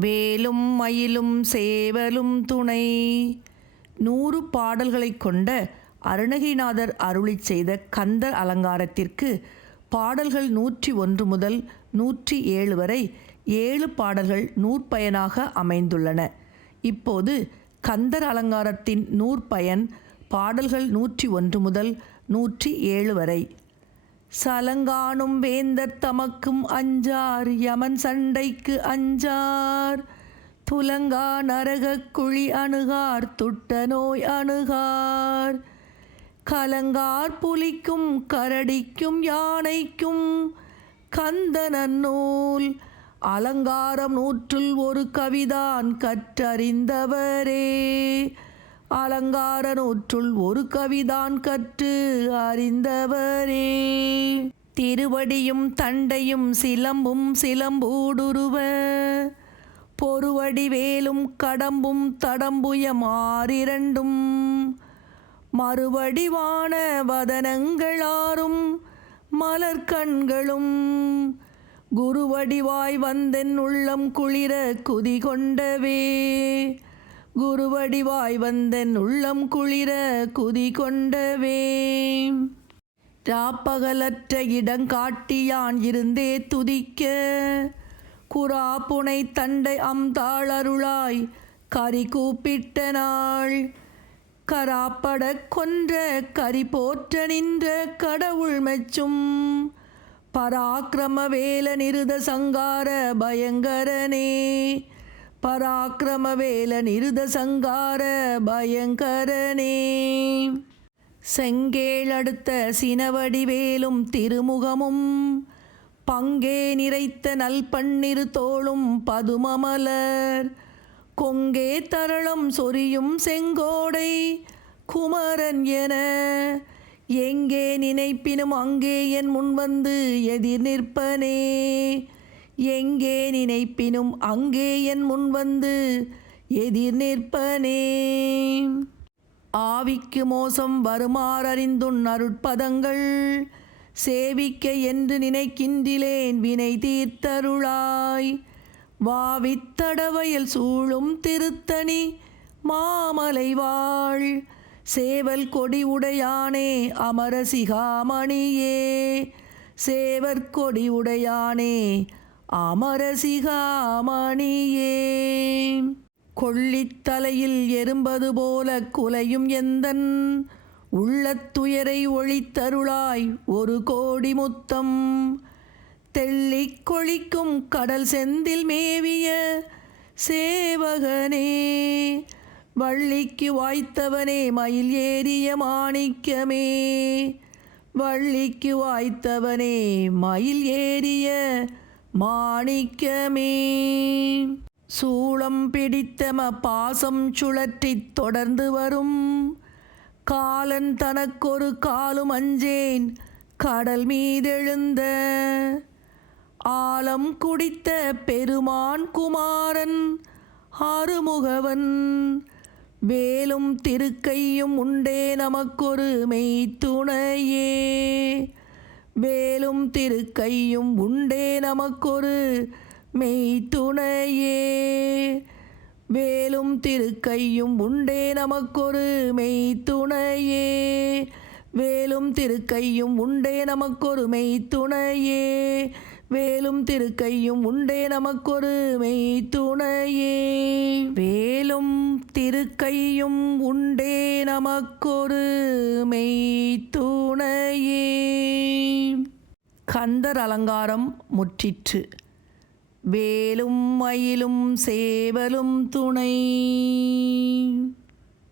வேலும் மயிலும் சேவலும் துணை. நூறு பாடல்களைக் கொண்ட அருணகிநாதர் அருளிச் செய்த கந்தர் அலங்காரத்திற்கு பாடல்கள் நூற்றி ஒன்று முதல் நூற்றி ஏழு வரை ஏழு பாடல்கள் நூற்பயனாக அமைந்துள்ளன. இப்போது கந்தர் அலங்காரத்தின் நூற்பயன் பாடல்கள் நூற்றி ஒன்று முதல் நூற்றி ஏழு வரை சலங்கானும் வேந்தர் தமக்கும் அஞ்சார் யமன் சண்டைக்கு அஞ்சார். துலங்கா நரகக் குழி அணுகார் துட்ட நோய் அணுகார். கலங்கார் புலிக்கும் கரடிக்கும் யானைக்கும் கந்தனன் நூல். அலங்காரம் நூற்றுள் ஒரு கவிதான் கற்றறிந்தவரே. அலங்கார நூற்றுள் ஒரு கவிதான் கற்று அறிந்தவரே திருவடியும் தண்டையும் சிலம்பும் சிலம்பூடுருவ. பொறுவடி வேலும் கடம்பும் தடம்புயம் மாறிரண்டும். மறுவடிவான வதனங்களாரும் மலர்கண்களும் குருவடிவாய் வந்தென் உள்ளம் குளிர குதி கொண்டவே. குருவடிவாய் வந்தென் உள்ளம் குளிர குதி கொண்டவே. ராப்பகலற்ற இடங்காட்டியான் இருந்தே துதிக்க. குரா புனை தண்டை அம்தாளருளாய் கரி கூப்பிட்ட நாள். கராப்பட கொன்ற கரி போற்ற நின்ற கடவுள் மெச்சும். பராக்கிரம வேல நிருத சங்கார பயங்கரனே. பராக்கிரம வேல நிருத சங்கார பயங்கரனே. செங்கேழடுத்த சினவடிவேலும் திருமுகமும் பங்கே நிறைத்த நல்பன்னிரு தோளும் பதுமமலர். கொங்கே தரளம் சொரியும் செங்கோடை குமரன் என எங்கே நினைப்பினும் அங்கே என் முன் வந்து எதிர் நிற்பனே. எங்கே நினைப்பினும் அங்கே என் முன் வந்து எதிர் நிற்பனே. ஆவிக்கு மோசம் வருமாறறிந்துன் அருட்பதங்கள் சேவிக்க என்று நினைக்கின்றிலேன் வினை தீர்த்தருளாய். வாவித்தடவையில் சூழும் திருத்தணி மாமலை வாழ். சேவல் கொடி உடையானே அமரசிகாமணியே சேவற்கொடி உடையானே அமரசிகாமணியே. கொள்ளித்தலையில் எறும்பது போல குலையும் எந்தன்? உள்ளத்துயரை ஒழித்தருளாய் ஒரு கோடி முத்தம். தெள்ளிக் கொழிக்கும் கடல் செந்தில் மேவிய சேவகனே. வள்ளிக்கு வாய்த்தவனே மயில் ஏறிய மாணிக்கமே. வள்ளிக்கு வாய்த்தவனே மயில் ஏறிய மாணிக்கமே. சூளம் பிடித்தம பாசம் சுழற்றித் தொடர்ந்து வரும். காலன் தனக்கொரு காலும் அஞ்சேன் கடல் மீதெழுந்த. ஆலம் குடித்த பெருமான் குமாரன் ஆறுமுகவன் வேலும் திருக்கையும் உண்டே நமக்கொரு மெய்த்துணையே. வேலும் திருக்கையும் உண்டே நமக்கொரு மெய்த்துணையே. வேலும் திருக்கையும் உண்டே நமக்கொரு மெய்த்துணையே. வேலும் திருக்கையும் உண்டே நமக்கொரு மெய்த்துணையே. வேலும் திருக்கையும் உண்டே நமக்கொரு மெய் துணையே. வேலும் திருக்கையும் உண்டே நமக்கொரு மெய் துணையே. கந்தர் அலங்காரம் முற்றிற்று. வேலும் மயிலும் சேவலும் துணை.